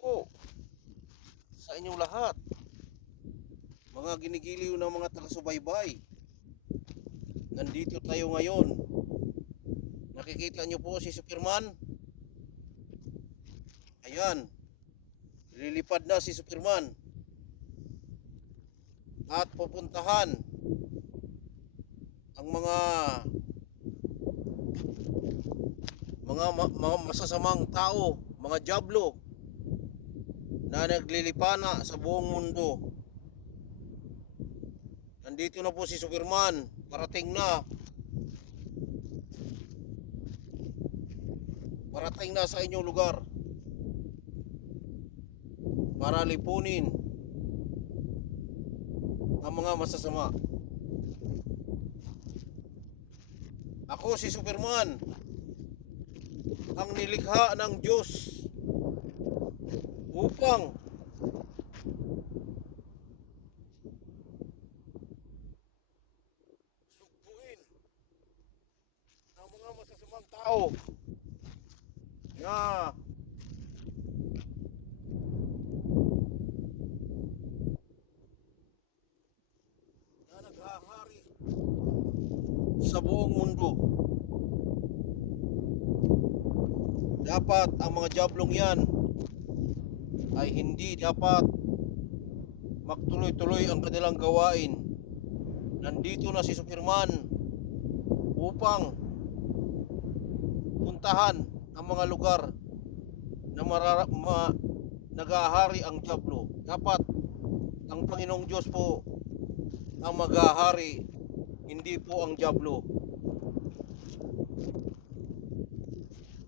po sa inyong lahat, mga ginigiliw ng mga taga-subaybay. Nandito tayo ngayon. Nakikita nyo po si Superman. Ayan, lilipad na si Superman at pupuntahan ang mga masasamang tao, mga diablo na naglilipana sa buong mundo. Nandito na po si Superman, parating na sa inyong lugar para lipunin ang mga masasama. Ako si Superman, ang nilikha ng Diyos upang sugpuin ang mga masasamang tao na naghahari sa buong mundo. Dapat ang mga diablong yan ay hindi dapat magtuloy-tuloy ang kanilang gawain. Nandito na si Superman upang puntahan ang mga lugar na naghahari ang diablo. Dapat ang Panginoong Diyos po ang maghahari, hindi po ang diablo.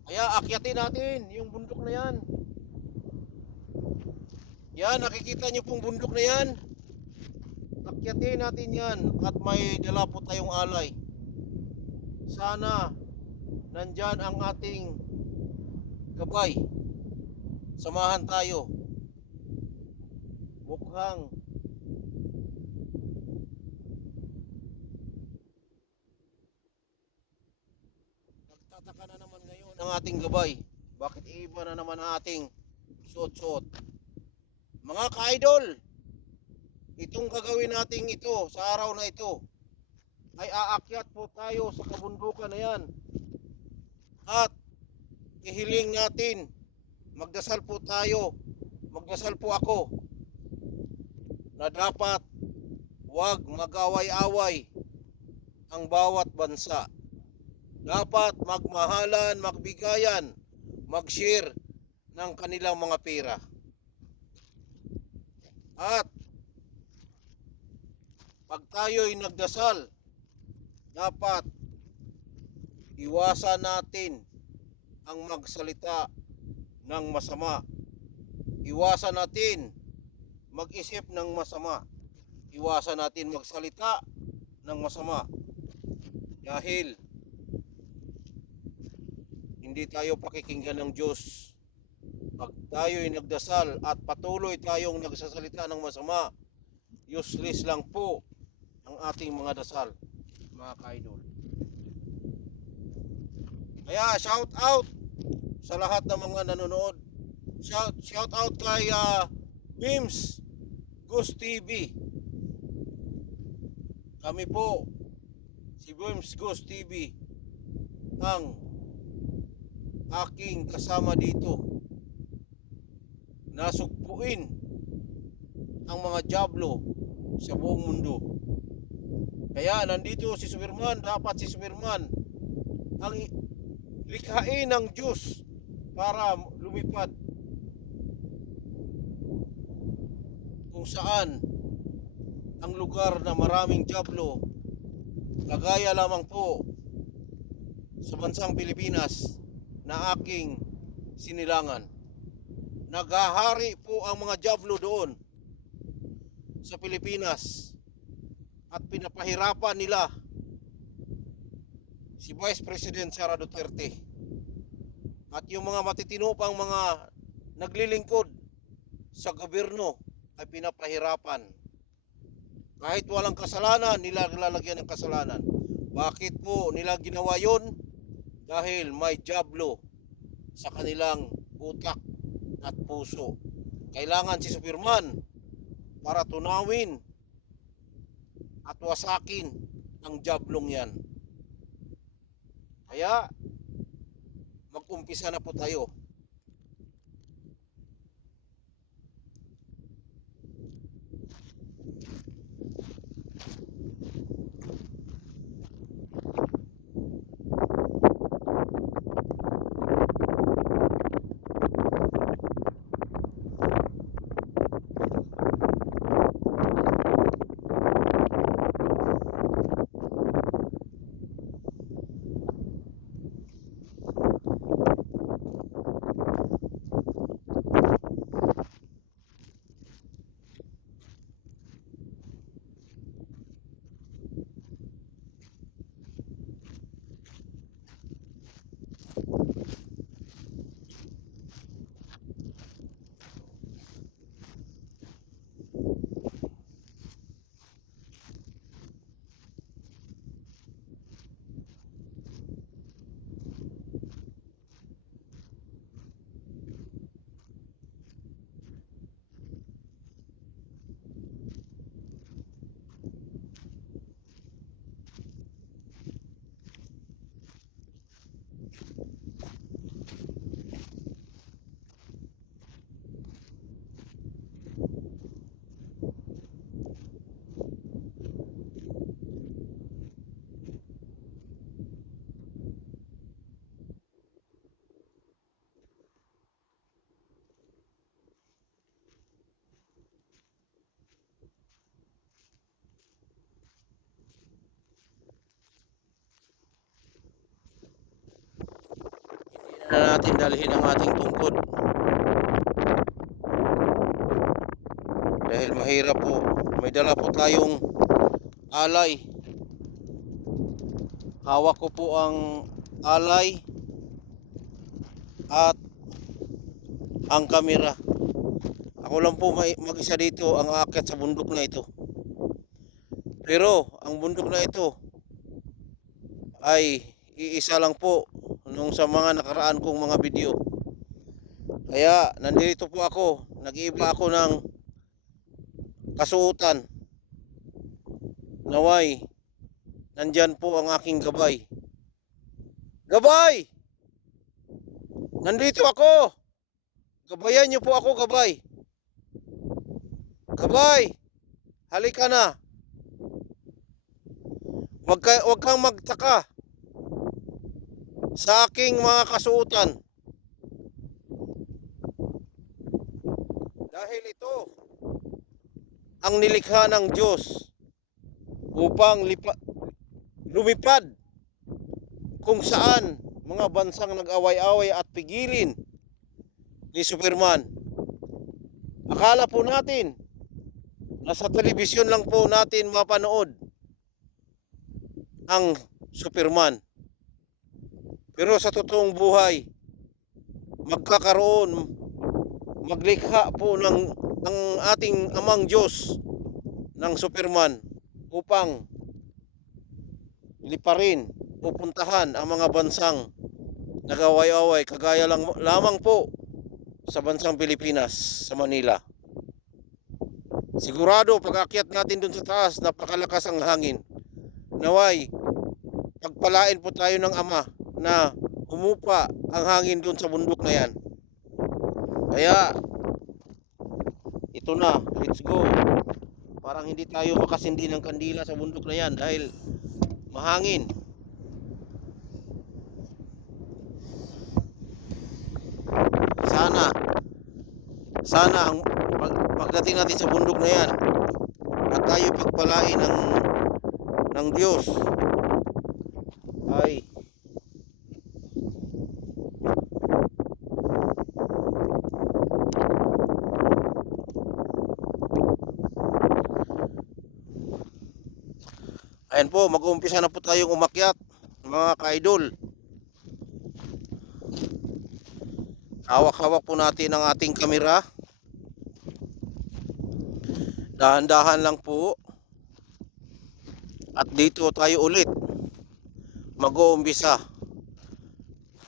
Kaya akyatin natin yung bundok na yan. Yan, nakikita nyo pong bundok na yan. Akyatin natin yan at may dala po tayong alay. Sana nandyan ang ating gabay. Samahan tayo. Mukhang nagtataka na naman ngayon ang ating gabay. Bakit iba na naman ang ating suot-suot? Mga ka-idol, itong gagawin natin ito sa araw na ito ay aakyat po tayo sa kabundukan na yan at ihiling natin, magdasal po tayo, magdasal po ako na dapat huwag mag-away-away ang bawat bansa. Dapat magmahalan, magbigayan, mag-share ng kanilang mga pera. At pag tayo'y nagdasal, dapat iwasan natin ang magsalita ng masama. Iwasan natin mag-isip ng masama. Iwasan natin magsalita ng masama. Dahil hindi tayo pakikinggan ng Diyos. Pag tayo'y nagdasal at patuloy tayong nagsasalita ng masama, useless lang po ang ating mga dasal, mga ka-idol. Kaya shout out sa lahat ng mga nanonood. Shout out kay Bims Gus TV. Kami po, si Bims Gus TV, ang aking kasama dito. Nasugpuin ang mga diablo sa buong mundo. Kaya nandito si Superman. Dapat si Superman ang likhain ng Diyos para lumipad kung saan ang lugar na maraming diablo, kagaya lamang po sa bansang Pilipinas na aking sinilangan. Naghahari po ang mga diablo doon sa Pilipinas at pinapahirapan nila si Vice President Sara Duterte at yung mga matitino pang mga naglilingkod sa gobyerno ay pinapahirapan. Kahit walang kasalanan, nila lalagyan ng kasalanan. Bakit po nila ginawa yun? Dahil may diablo sa kanilang utak. at puso. Kailangan si Superman para tunawin at wasakin ang jablong yan. Kaya mag-umpisa na po tayo. Na natin dalhin ang ating tungkod dahil mahirap po. May dala po tayong alay. Hawak ko po ang alay at ang kamera. Ako lang po mag-isa dito ang aakyat sa bundok na ito. Pero ang bundok na ito ay iisa lang po nung sa mga nakaraan kong mga video. Kaya nandito po ako, nag-iiba ako ng kasuotan. Naway, nandyan po ang aking gabay. Gabay! Nandito ako! Gabayan niyo po ako, gabay. Gabay! Halika na. Huwag kang magtaka sa aking mga kasuotan. Dahil ito ang nilikha ng Diyos upang lumipad kung saan mga bansang nag-away-away at pigilin ni Superman. Akala po natin na sa telebisyon lang po natin mapanood ang Superman. Pero sa totoong buhay, maglikha po ng ang ating amang Diyos ng Superman upang liparin o puntahan ang mga bansang nag-away-away, kagaya lamang po sa bansang Pilipinas, sa Manila. Sigurado pag akyat natin dun sa taas, napakalakas ang hangin. Naway, pagpalain po tayo ng Ama na humupa ang hangin dun sa bundok na yan. Kaya ito na, let's go. Parang hindi tayo makasindi ng kandila sa bundok na yan dahil mahangin. Sana ang pagdating natin sa bundok na yan at tayo pagpalain ng Diyos ay ayan po, mag-uumpisa na po tayong umakyat, mga ka-idol. Hawak-hawak po natin ang ating kamera. Dahan-dahan lang po. At dito tayo ulit mag-uumpisa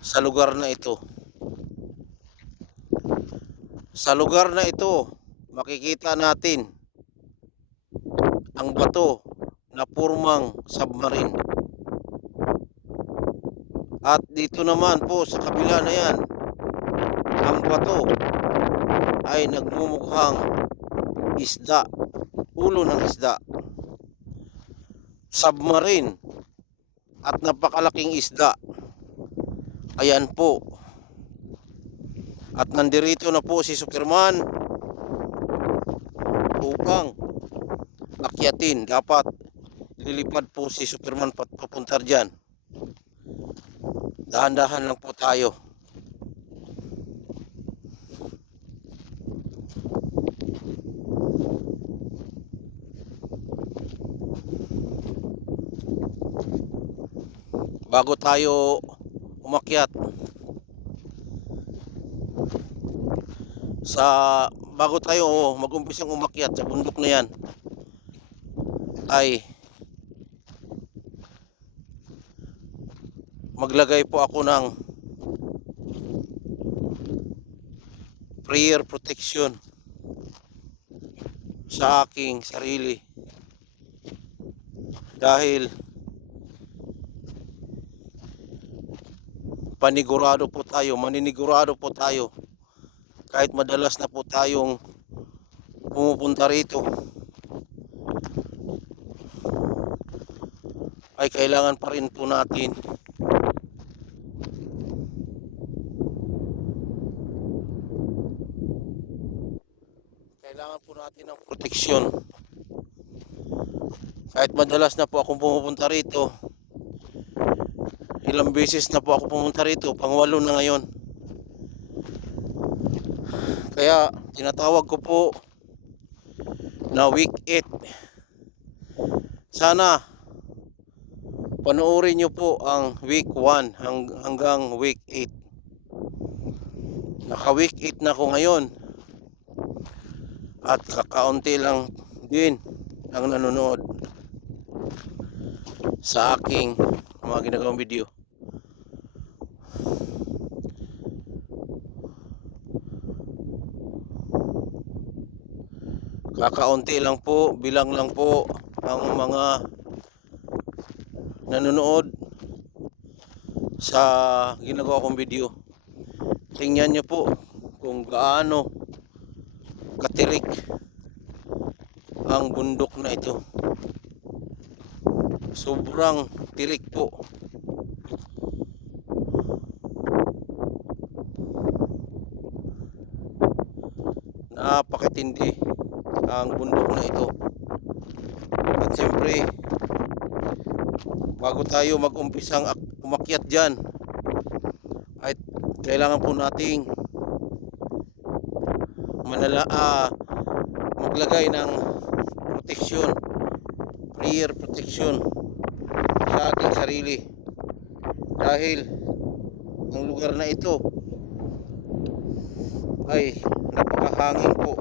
sa lugar na ito. Sa lugar na ito, makikita natin ang bato na purmang submarine. At dito naman po sa kabila na yan, ang bato ay nagmumukhang isda, ulo ng isda. Submarine at napakalaking isda. Ayan po. At nandirito na po si Superman upang akyatin. Dapat lilipad po si Superman papunta dyan. Dahan-dahan lang po tayo. Bago tayo umakyat bago tayo mag-umpisang umakyat sa bundok na yan, ay maglagay po ako ng prayer protection sa aking sarili, dahil maninigurado po tayo kahit madalas na po tayong pumupunta rito, ay kailangan pa rin po natin ng proteksyon. Kahit madalas na po akong pumupunta rito, ilang beses na po ako pumunta rito, pang-8 na ngayon. Kaya tinatawag ko po na week 8. Sana panoorin nyo po ang week 1 hanggang week 8. Naka week 8 na ako ngayon, at kakaunti lang din ang nanonood sa aking mga ginagawang video. Kakaunti lang po, bilang lang po ang mga nanonood sa ginagawa kong video. Tingnan nyo po kung gaano katirik ang bundok na ito. Sobrang tirik po. Napakatindi ang bundok na ito. At siyempre, bago tayo mag-umpisang umakyat dyan, ay kailangan po nating maglagay ng proteksyon, prayer protection sa ating sarili, dahil ang lugar na ito ay napakahangin po.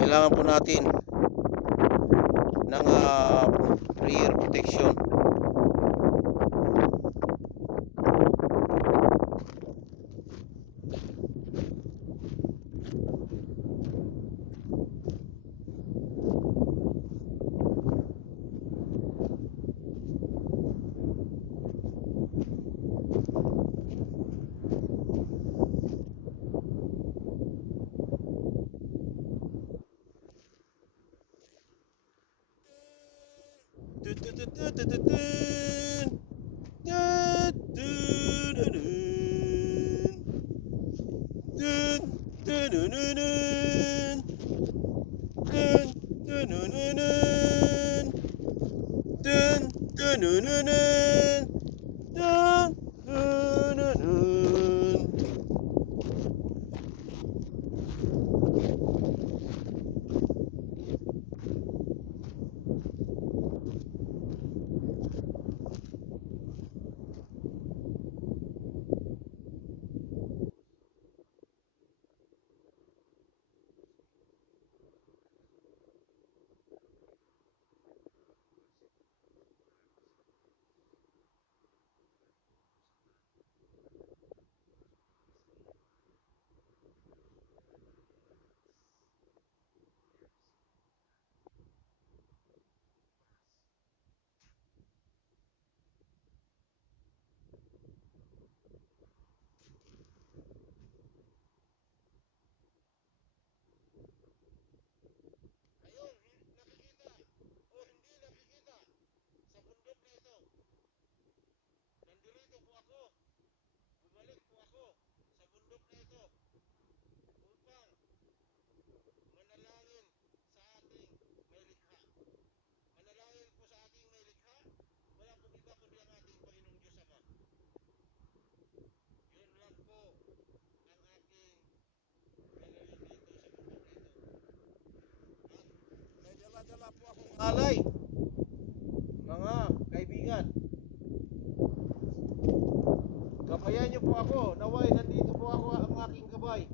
Kailangan po natin ng prayer protection. ito upang manalangin sa ating may likha. Manalangin po sa ating may likha, wala pong iba kundi ang ating Panginoong Diyos Ama. Yun lang po ang aking gagawin dito sa bundok ito. At may dala-dala po akong alay, mga kaibigan. Gabayan niyo po ako, naway nandito po ako ang aking gabay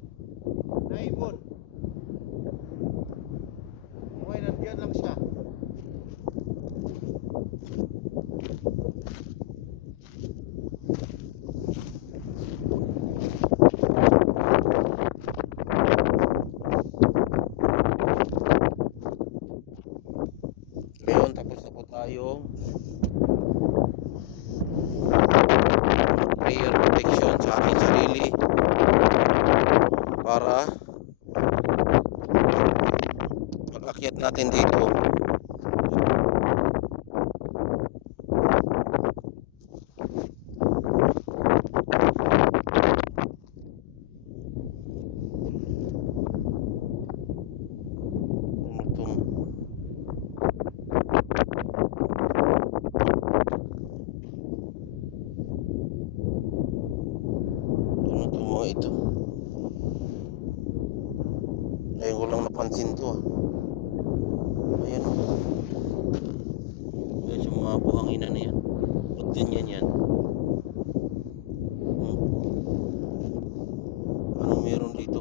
na ibon. Naway nandiyan lang siya. Ngayon tapos na po tayo prayer protection sa ating sarili para pag-akyat natin dito itong mga ito. Ngayon ko lang napansin to ah. Ayan o. Ayan sa mga buhangin na yan. Ba't ganyan yan? Anong meron dito?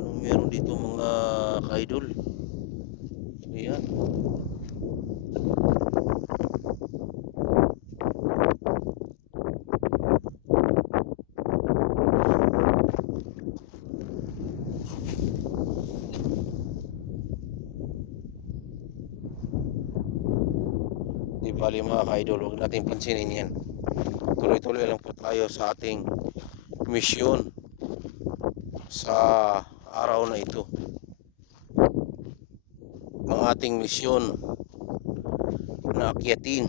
Anong meron dito mga ka-idol? Ayan. Di bali mga ka-idol, huwag natin pansinin yan. Tuloy-tuloy lang po tayo sa ating misyon sa araw na ito. Ang ating misyon na akyatin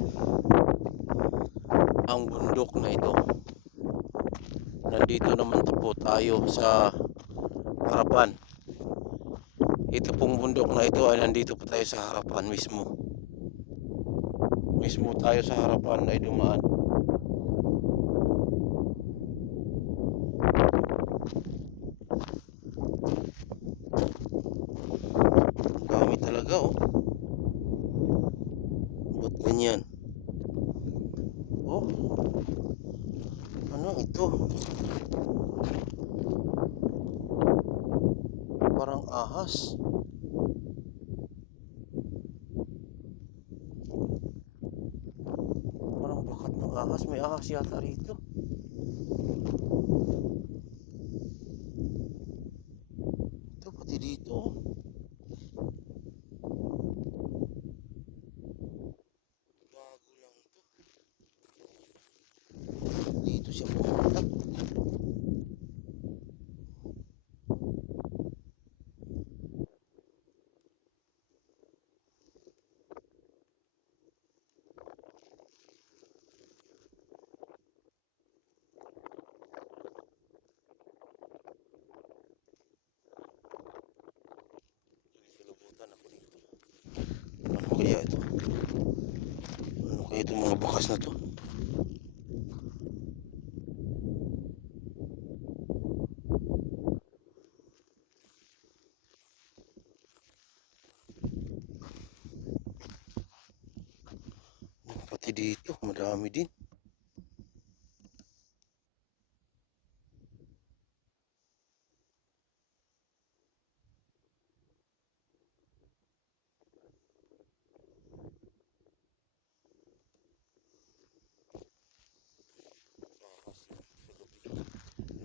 ang bundok na ito. Nandito naman po tayo sa harapan. Ito pong bundok na ito ay nandito po tayo sa harapan mismo. Mismo tayo sa harapan ay dumaan. Dami talaga oh. Ba't ganyan? Oh. Ano ito? Parang ahas. Parang bakat ng ahas. May ahas yata rito. Ito pati dito. Bago lang ito. Dito siya pumunta. Kinubutan ako dito. Ano kaya ito? Ano kaya itong mga bakas na to? Pati dito, madami din.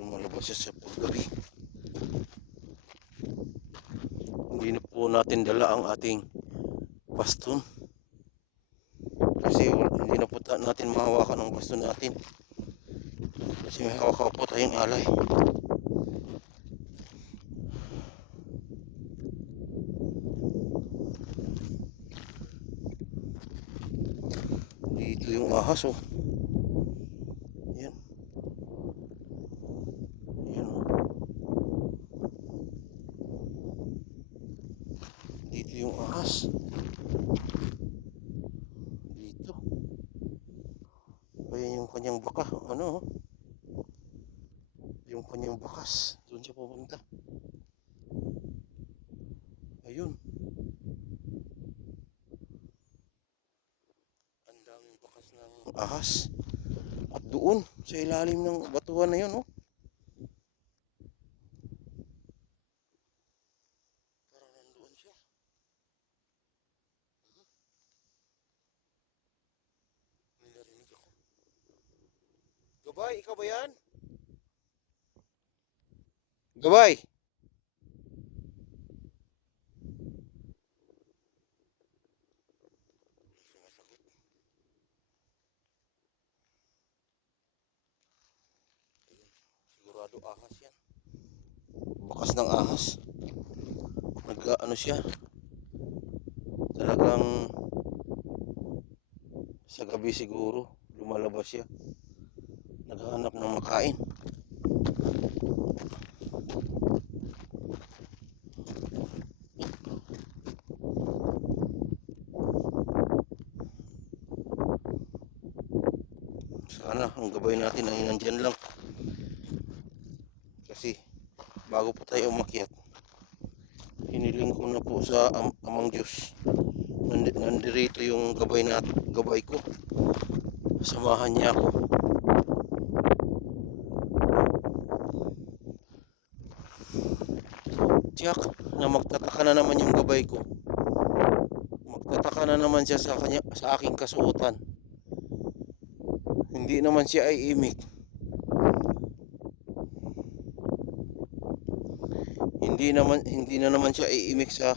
Lumalabas siya sa paggabi. Hindi na po natin dala ang ating baston. Kasi hindi na po natin mahawakan ang baston natin. Kasi may hawak po tayong alay. Dito yung ahas, oh. Yan. Yan, oh. Dito yung ahas. Dito. Ayan yung kanyang baka. Ano, oh. Yung kanyang bakas. Doon siya pupunta. Ayun. Ang daming bakas ng ahas. At doon, sa ilalim ng batuhan na yun, oh. Parang nandoon siya. May narinig ako. Gabay, ikaw ba yan? Gabay! Sumasagot. Ayun. Sigurado ahas yan. Bakas ng ahas. Ano siya? Talagang sa gabi siguro lumalabas siya. Naghahanap ng makain. Sana ang gabay natin ay nandyan lang. Kasi bago po tayo umakyat, hiniling ko na po sa Amang Diyos. Nandirito yung gabay ko. Samahan niya ako. Tiyak na magtataka na naman yung gabay ko. Magtataka na naman siya sa aking kasuotan. Hindi naman siya ay imik. Hindi na naman siya ay imik sa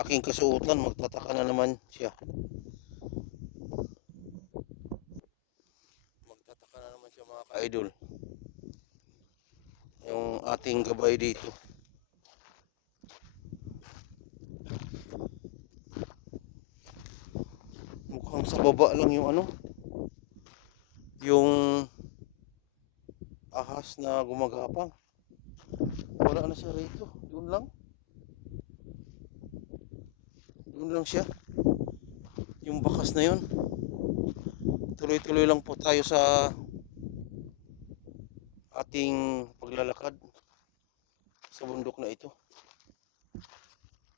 aking kasuotan. Magtataka na naman siya. Magtataka na naman siya, mga ka-idol. Yung ating gabay dito. Mukhang sa baba lang yung ano, yung ahas na gumagapang. Wala na siya rito. Doon lang siya. Yung bakas na yun. Tuloy-tuloy lang po tayo sa ating paglalakad sa bundok na ito.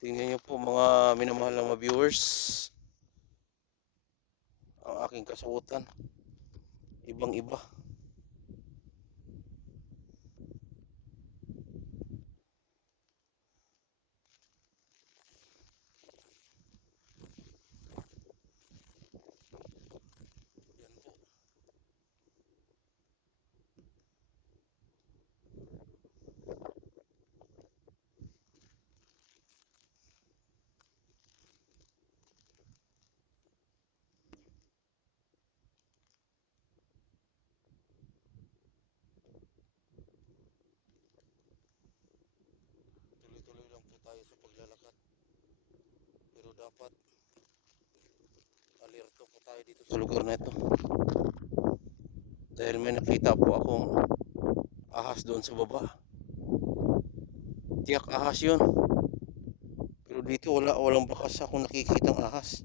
Tingnan niyo po, mga minamahal na mga viewers, ang aking kasuotan. Ibang-iba. Yan po. Tuloy-tuloy lang po tayo sa paglalakad. Pero dapat alerto po tayo dito sa lugar na ito. Dahil may nakita po akong ahas doon sa baba. Tiyak ahas yun. Pero dito walang bakas akong nakikitang ahas.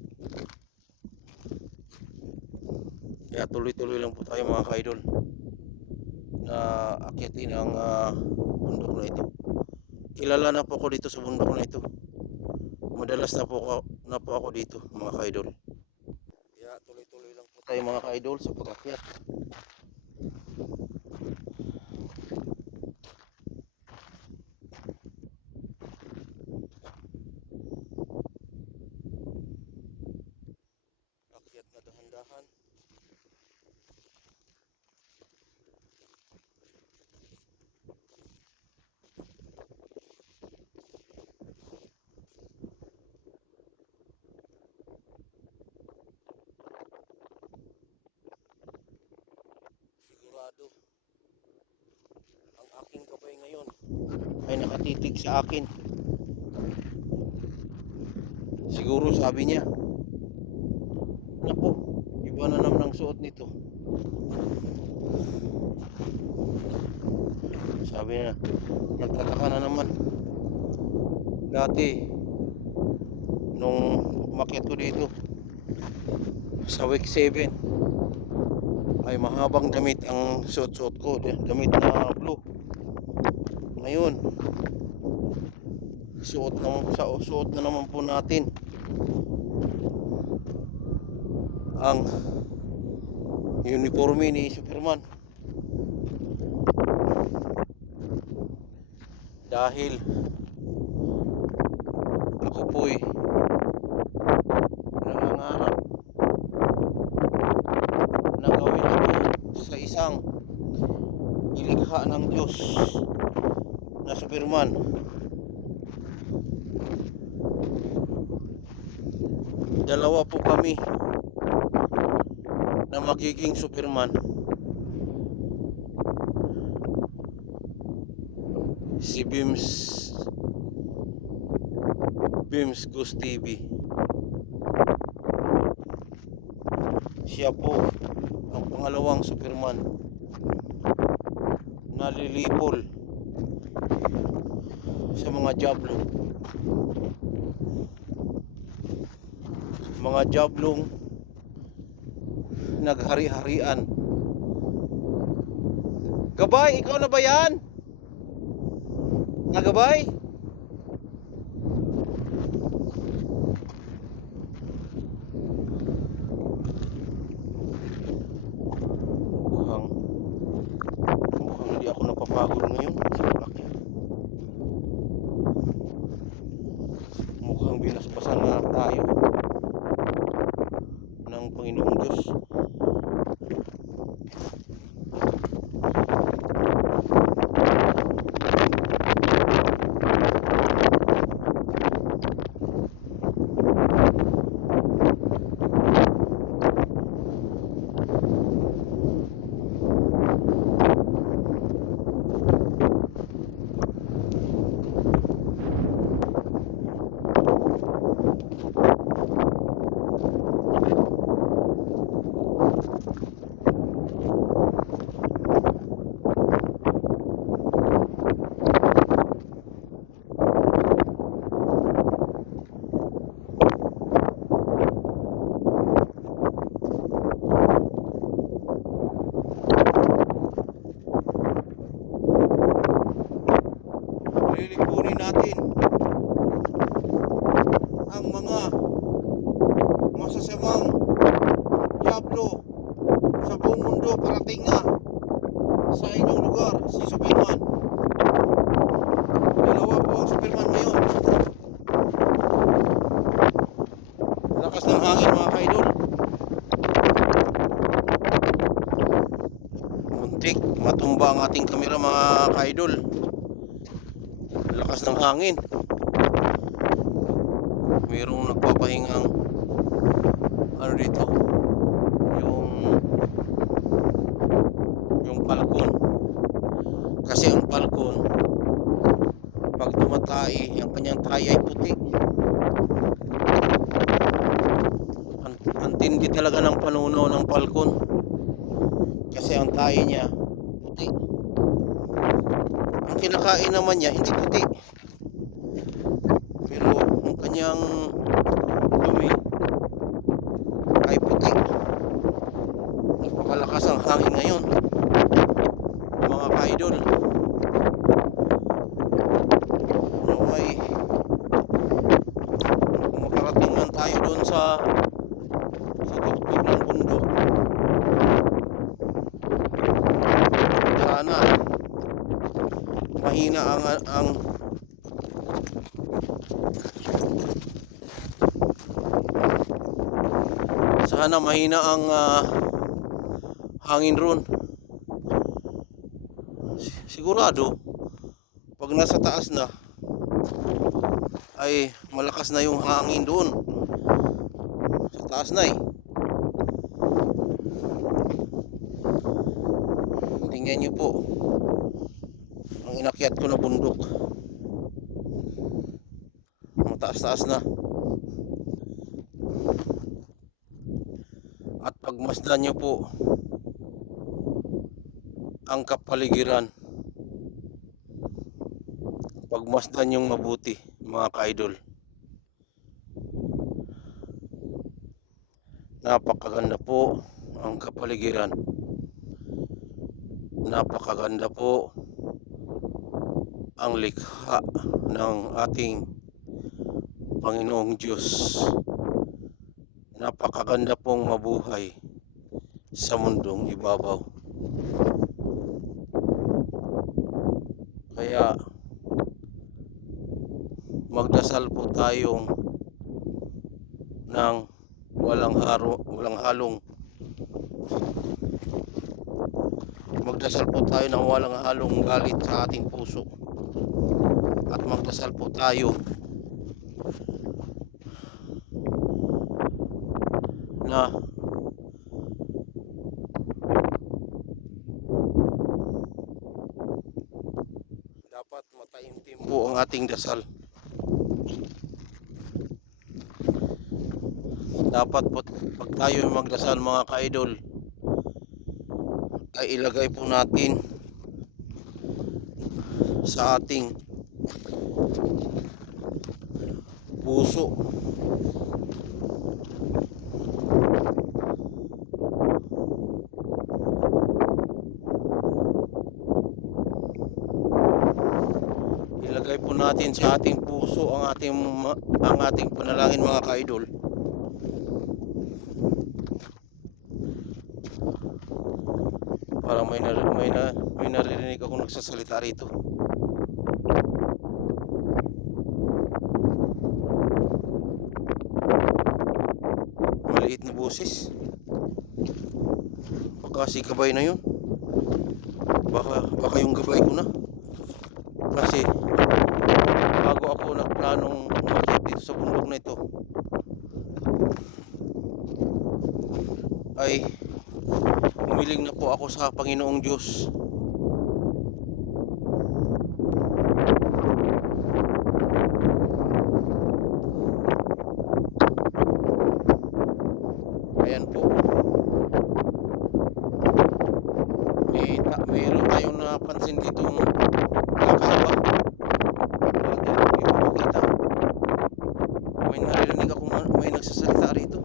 Kaya tuloy-tuloy lang po tayo, mga ka-idol, na akyatin ang bundok na ito. Kilala na po ako dito sa bundok na ito. Madalas na po ako dito, mga ka-idol. Kaya tuloy-tuloy lang po tayo, mga ka-idol, sa pag-akyat. Akyat na dahan-dahan. Sigurado ang aking gabay ngayon ay nakatitig sa akin. Siguro sabi niya, naku, iba Iba na naman ang suot nito. Sabi na, nagtataka na naman. Dati, nung umakyat ko dito, sa week 7, ay mahabang damit ang suot-suot ko. Damit na blue. Ngayon, suot na naman po natin ang uniforme ni Superman. Dahil ako po'y nangangarap na gawin ito sa isang ilikha ng Diyos na Superman. Dalawa po kami na magiging Superman. Si Bims Ghost TV. Siya po ang pangalawang Superman. Nalilipol sa mga Diablo. Mga Diablong naghari-harian. Gabay, ikaw na ba yan? Gabay? Mukhang hindi ako napapagod ngayon sa lakya. Mukhang binasbasan na tayo ng Panginoong Diyos. Lilipunin natin ang mga masasamang Diablo sa buong mundo. Parating na sa inyong lugar si Superman. Dalawa po ang Superman ngayon. Lakas ng hangin mga kaidol. Muntik matumba ang ating kamera mga kaidol. Lakas ng hangin. Mayroong nagpapahingang ano dito, yung palkon. Kasi ang palkon, pag tumatay, ang kanyang tayo ay puti. Ang tindi talaga ng panunaw ng palkon kasi ang tayo niya puti. Ang kinakain naman niya hindi puti, pero ang kanyang dumi ay puti. Napakalakas ang hangin ngayon mga ka-idol. Ay makarating man tayo doon sa tuktok ng bundok, sana mahina ang sana mahina ang hangin ron. Sigurado pag nasa taas na ay malakas na yung hangin doon sa taas na eh. Tingnan nyo po ang inakyat ko na bundok. Mataas-taas na. At pag pagmasdan nyo po ang kapaligiran. Pagmasdan nyong mabuti mga ka-idol. Napakaganda po ang kapaligiran. Napakaganda po ang likha ng ating Panginoong Diyos. Napakaganda pong mabuhay sa mundong ibabaw. Kaya magdasal po tayong ng walang halong magdasal po tayo ng walang halong galit sa ating puso, at magdasal po tayo na dapat mataimtim po ang ating dasal. Dapat po pag tayo magdasal mga ka-idol ay ilagay po natin sa ating puso ilagay po natin sa ating puso ang ating panalangin mga ka-idol. Parang may naririnig ako nagsasalita rito. Maliit na boses. Baka si gabay na yun. Baka yung gabay ko na. Kasi bago ako nagplanong umakyat dito sa bundok na ito ay humiling na po ako sa Panginoong Diyos. Ayan po. Mayroon tayong napansin ditong kakaiba. May narinig ako, may nagsasalita rito.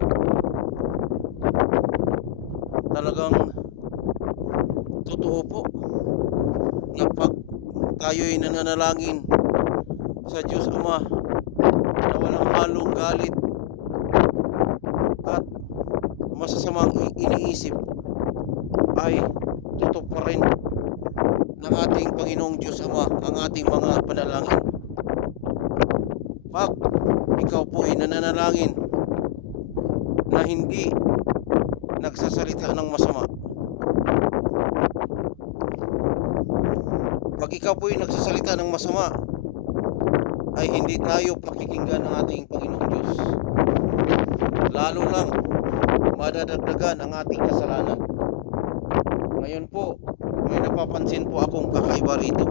Talagang totoo po na pag tayo'y nananalangin sa Diyos Ama na walang halong galit at masasamang iniisip, ay totoo pa rin ng ating Panginoong Diyos Ama ang ating mga panalangin. Pag ikaw po ay nananalangin na hindi nagsasalita ng masama, pag ikaw po ay nagsasalita ng masama, ay hindi tayo pakikinggan ng ating Panginoong Diyos. Lalo lang madadagdagan ang ating kasalanan. Ngayon po, may napapansin po akong kakaiba rito.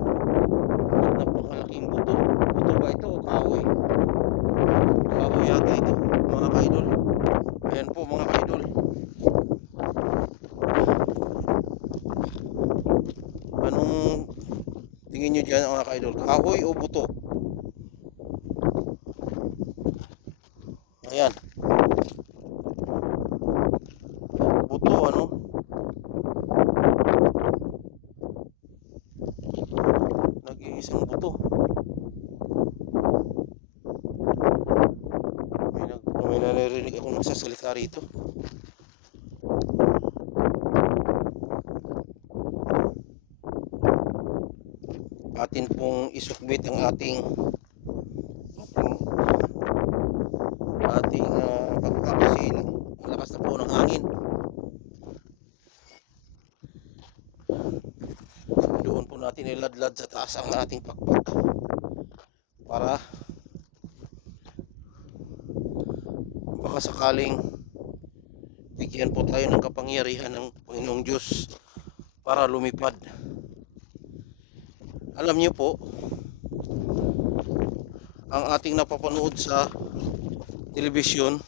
Napakalaking buto. Buto ba ito o kahoy? Kahoy yata ito, mga ka-idol. Ayan po mga ka-idol. Anong tingin nyo dyan mga ka-idol? Kahoy o buto? Ayan. Buto ano? Nag-iisang buto. May naririnig akong nagsasalita rito. Atin pong isukbit ang ating pagpapakasin. Ang lakas na po ng hangin. Doon po natin iladlad sa taas ang ating pakpak para baka sakaling bigyan po tayo ng kapangyarihan ng Panginoong Diyos para lumipad. Alam niyo po, ang ating napapanood sa telebisyon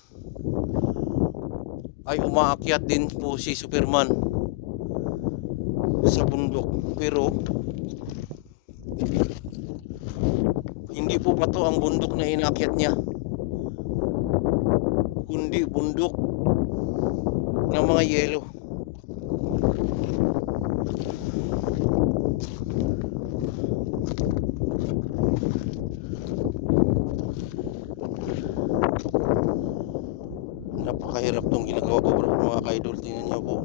ay umaakyat din po si Superman sa bundok. Pero hindi po bato ang bundok na inaakyat niya, kundi bundok ng mga yelo. Napakahirap tong ginagawa ko, bro, mga ka-idol. Tingnan niyo po.